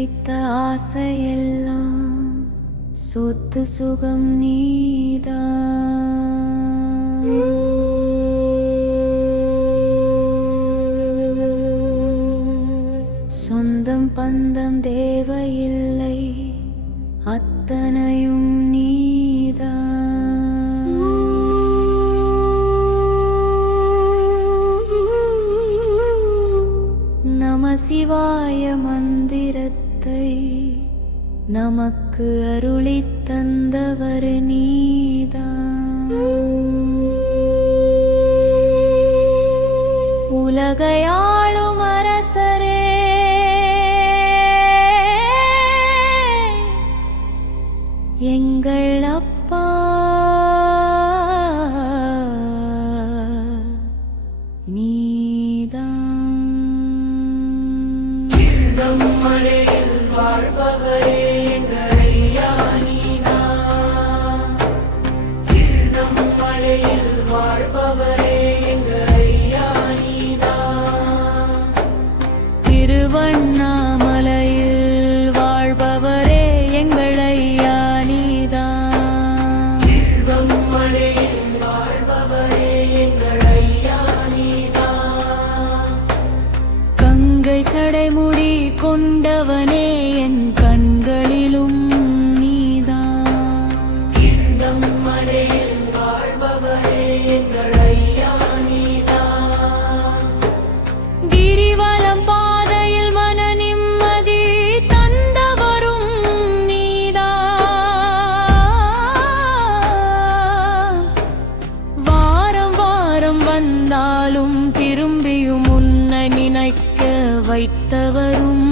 வைத்த ஆசையெல்லாம் சொத்து சுகம் நீதான். சொந்தம் பந்தம் தேவையில்லை, அத்தனையும் நீதான். நம சிவாய மந்திரத்தை நமக்கு அருளித் தந்தவர் நீதான். உலகையாளும் அரசரே, எங்கள் அப்பா நீதான். மலையில் வாழ்பவரே எங்கள் ஐயா நீதான். மலையில் வாழ்பவரே எங்கள் ஐயா நீதான். திருவண்ணாமலையில் வாழ்பவரே எங்கள் ஐயா நீதான். மலையில் வாழ்பவரே எங்கள் ஐயா நீதான். கங்கை சடைமுடி கொண்டவனே என் கண்களிலும் நீதான். மலையில் வாழ்பவரே எங்கள் ஐயா நீதான். கிரிவலம் பாதையில் மன நிம்மதி தந்தவரும் நீதான். வாரம் வாரம் வந்தாலும் திரும்பியும் உன்னை நினைக்க வைத்தவரும்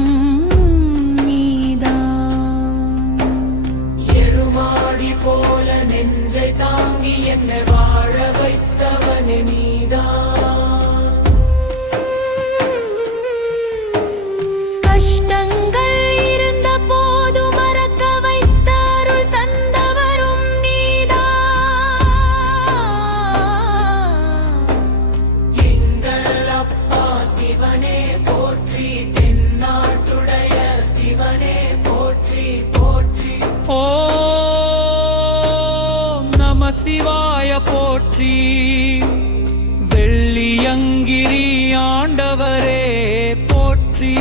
நீதான். எருமாடி போல நெஞ்சை தாங்கி என்னை வாழ வைத்தவனே நீதான். கஷ்டங்கள் இருந்த போது மறக்க வைத்த அருள் தந்தவரும் நீதான். எங்கள் அப்பா சிவனே போற்றி, தென்னாட்டுடைய சிவனே போற்றி போற்றி. ஓம் நம சிவாய போற்றி. வெள்ளியங்கிரி ஆண்டவரே போற்றி.